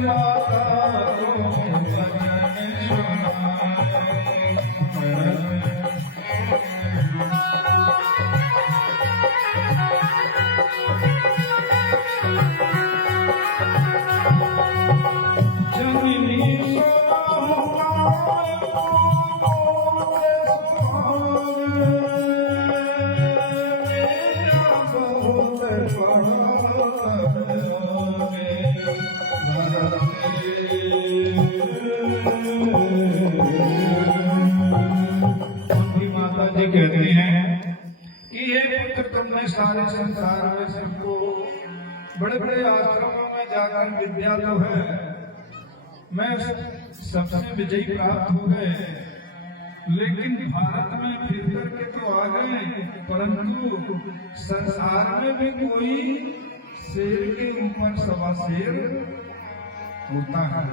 माता को भजन कहते हैं कि ये पुत्र तुमने सारे संसार में सबको बड़े बड़े आश्रमों में जाकर विद्या तो है, मैं सबसे विजयी प्राप्त हो गए, लेकिन भारत में फिर करके तो आ गए, परंतु संसार में भी कोई शेर के ऊपर सवा शेर होता है।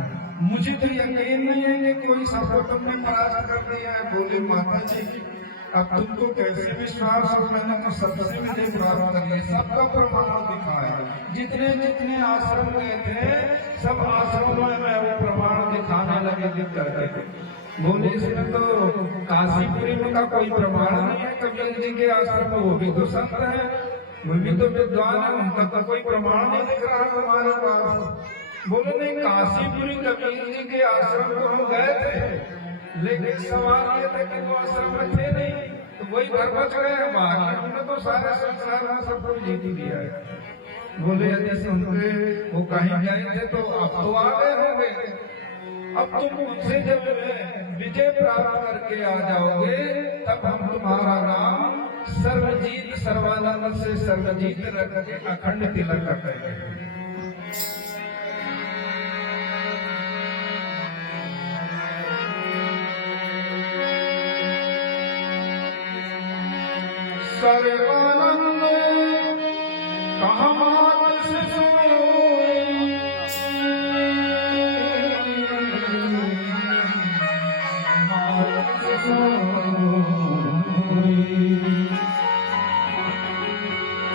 मुझे तो यकीन नहीं है कि कोई सबको तुमने परास्त कर दिया है। बोले माता जी अब तुमको कैसे विश्वास हो, मैंने तो सबसे विजय प्राप्त कर लिया, सबका प्रमाण दिखाया। जितने जितने आश्रम गए थे सब आश्रमों में वो प्रमाण दिखाने लगे दिख करके। बोले इसमें तो काशीपुरी में का कोई प्रमाण नहीं है, कबीर जी के आश्रम में वो भी तो संत है, वो भी तो विद्वान है, उनका तो कोई प्रमाण नहीं दिख रहा हमारे पास। बोले नहीं, काशीपुरी कबीर जी के आश्रम तो हम गए थे, लेकिन सवाल ये था कि वो आश्रम में थे नहीं, तो वही घर बच गए हैं, बाकी हमने तो सारे संसार में सब कुछ जीत लिया है। बोले यदि सुनते वो कहीं गए थे तो अब तो आ गए होंगे, अब तुम उनसे जब विजय प्राप्त करके आ जाओगे तब हम तुम्हारा नाम सर्वजीत सर्वानंद से सर्वजीत रख के अखंड तिलक करेंगे। सर्वानंद कहाँ मात से सोई, मात से सोई,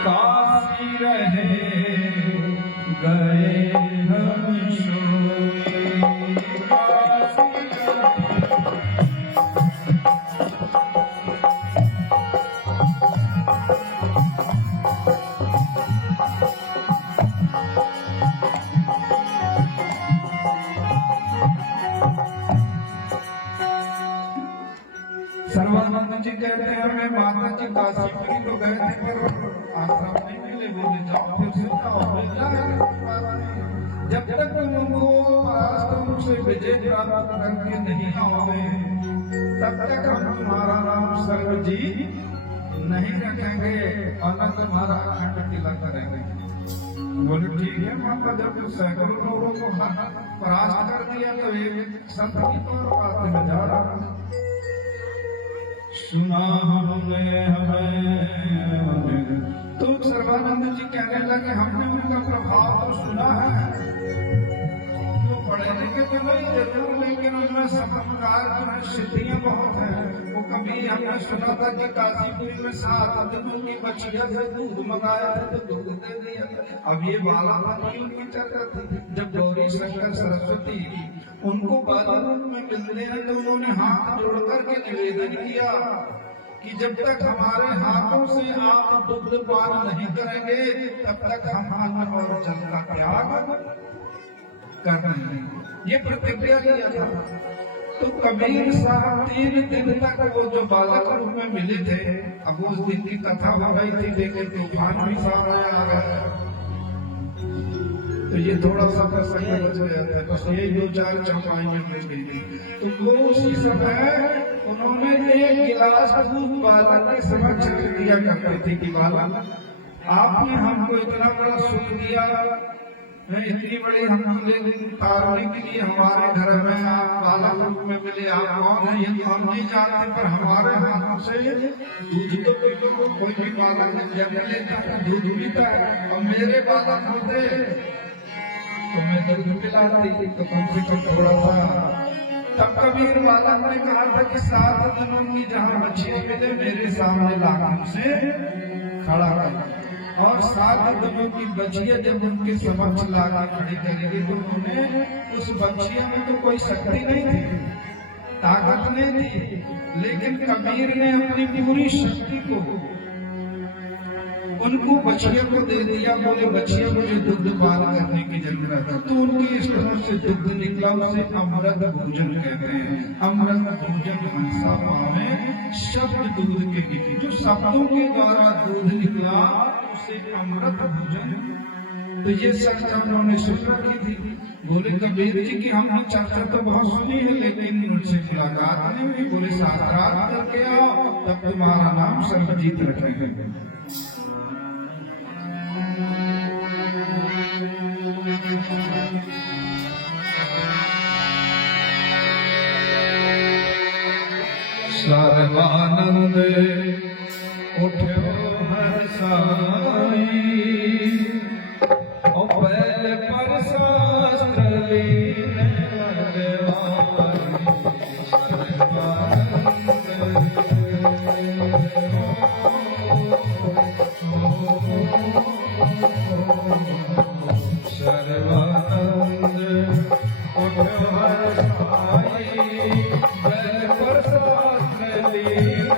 काशी रहे गए हम सोई, सर्वानंद जी कहते हैं मैं माता जी काशीपुरी तो गए थे पर आश्रम नहीं मिले। बोले जाओ फिर से जाओ, जब तक तुमको आश्रम से विजय प्राप्त करके नहीं आओगे तब तक हम तुम्हारा नाम सर्वजीत नहीं रखेंगे और न तुम्हारा अखंड तिलक करेंगे। बोले ठीक है माता, जब सैकड़ों लोगों को परास्त कर दिया तो एक संत की तौर पर में जा रहा सुना हमने हमें। तो सर्वानंद जी कहने लगे हमने उनका प्रभाव तो सुना है, जो पढ़े लिखे तो नहीं जरूर, लेकिन उनमें चमत्कार जो है सिद्धियां बहुत हैं। वो कभी हमने सुना था कि काशीपुरी में 7 दिनों की बछिया से दूध मंगाया था तो दूध दे दिया। अब ये बालापन की उनकी चर्चा थी। जब गौरी शंकर सरस्वती उनको बाला रूप में मिलते हैं तो उन्होंने हाथ जोड़ करके निवेदन किया कि जब तक हमारे हाथों से आप दुग्ध पान नहीं करेंगे तब तक हम अन्न और जल का त्याग कर देंगे। ये प्रतिज्ञा किया था। तो कबीर साहब 3 दिन तक वो जो बालक रूप में मिले थे, अब उस दिन की कथा हो गई थी, लेकिन तूफान भी सामने आ गया तो ये थोड़ा सा सही बच गया था, बस ये 2-4 चौपाई में बच गई थी। तो वो उसी समय उन्होंने एक गिलास दूध बालक के समक्ष दिया करते थे कि बालक आपने हमको इतना बड़ा सुख दिया, इतनी बड़ी हमको तारने के लिए हमारे घर में आप बालक रूप में मिले, आप कौन है ये तो हम नहीं जानते, पर हमारे हाथों से दूध तो पीते को कोई भी बालक जब लेता है दूध पीता है, और मेरे बालक होते तो मैं दूध पिलाती तो कम से कम थोड़ा सा। तब कबीर बालक ने कहा था कि 7 दिनों की जहाँ बच्ची मिले मेरे सामने लाकर उसे खड़ा कर। और 7 दिनों की बछिया जब उनके समक्ष लाकर खड़ी करेगी तो उन्होंने उस बछिया में तो कोई शक्ति नहीं थी, ताकत नहीं थी, लेकिन कबीर ने अपनी पूरी शक्ति को उनको बछिया को दे दिया। बोले बछिया मुझे दुग्ध पान करने की जरूरत है, तो उनकी स्तनों से दुग्ध निकला, उसे अमृत भोजन कहते हैं। अमृत भोजन मनसा पावे शब्द दूध के निकले, जो शब्दों के द्वारा दूध निकला उसे अमृत भोजन। तो ये चर्चा उन्होंने सुन रखी थी। बोले कबीर जी की हमने चर्चा तो बहुत सुनी है, लेकिन उनसे मुलाकात नहीं हुई। बोले साक्षात करके आओ, तब तुम्हारा नाम सर्वजीत रखेंगे। सर्वानंद उठो हर साई, ओ पहले पर शास्त्र लीन सर्वानंद उठो हर साई, पहले पर शास्त्र लीन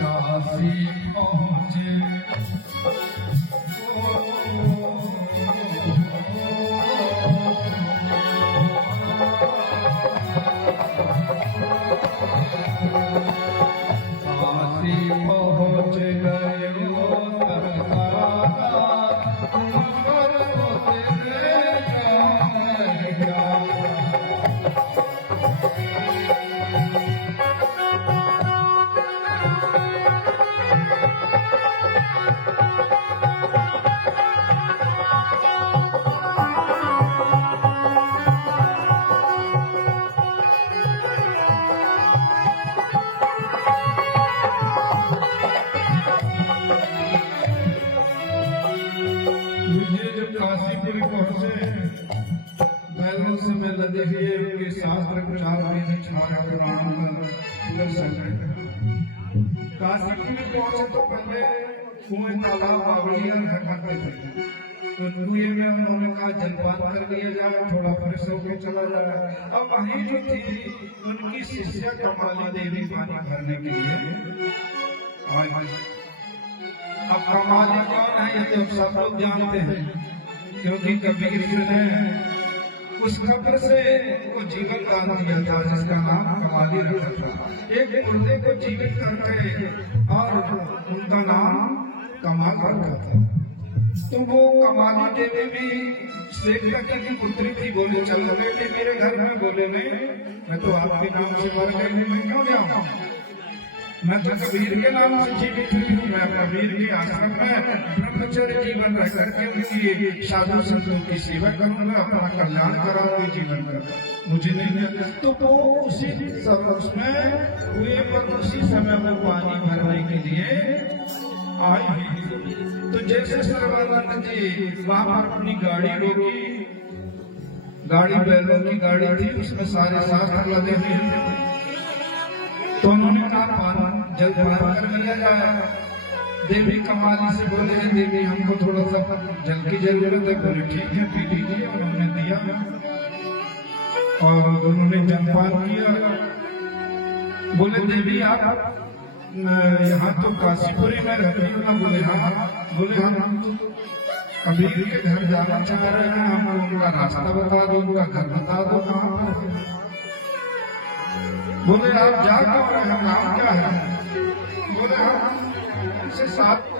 काशी पहुँचे काशीपुरी पहुंचे, बैलों से में लगे हुए उनके शास्त्र प्रचार में छाया पुराण दर्शन। काशीपुर में पहुंचे तो पहले कुएं तालाब बावड़ियां करते थे, तो कुएं में उन्होंने कहा जलपान कर लिया जाए, थोड़ा फ्रेश होकर चला जाए। अब वहीं जो थी उनकी शिष्या कमाली देवी पानी भरने के लिए आई। अब कमाली कौन है ये तो सब लोग जानते हैं, क्योंकि कबीर जी ने उस कब्र से उनको जीवन दान दिया था, जिसका नाम कमाली रखा था। एक मुर्दे को जीवित करके और उनका नाम कमाल रखा था। तो वो कमाली देवी भी शेख तकी की पुत्री थी। बोले चलो बेटे मेरे घर में। बोले नहीं, मैं तो आपके नाम से मर गई, मैं क्यों जाऊँ? मैं तो कबीर के नाम से जीवित हुई हूँ। मैं कबीर के आश्रम में ब्रह्मचर्य जीवन रह करके उनकी साधु संतों की सेवा करूंगा, अपना कल्याण कराऊंगी जीवन का। मुझे नहीं तो वो उसी उसमें हुए, पर उसी समय वो पानी भरने के लिए आई। तो जैसे सर्वानंद जी वहां पर अपनी गाड़ी रोकी, गाड़ी बैलों की गाड़ी थी, उसमें सारे शास्त्र लगे हुए थे। तो उन्होंने कहा जल पान कर लिया जाए। देवी कमाली से बोले देवी हमको थोड़ा सा जल की जरूरत है। बोले ठीक है पी लीजिए। उन्होंने दिया और उन्होंने जलपान किया। बोले देवी आप यहाँ तो काशीपुरी में रहती हो ना? बोले हाँ। बोले हम कबीर के घर जाना चाह रहे हैं, हम उनका रास्ता बता दो, उनका घर बता दो कहाँ पर। बोले आप जा कहाँ रहे हैं, नाम क्या है? बोले हम साथ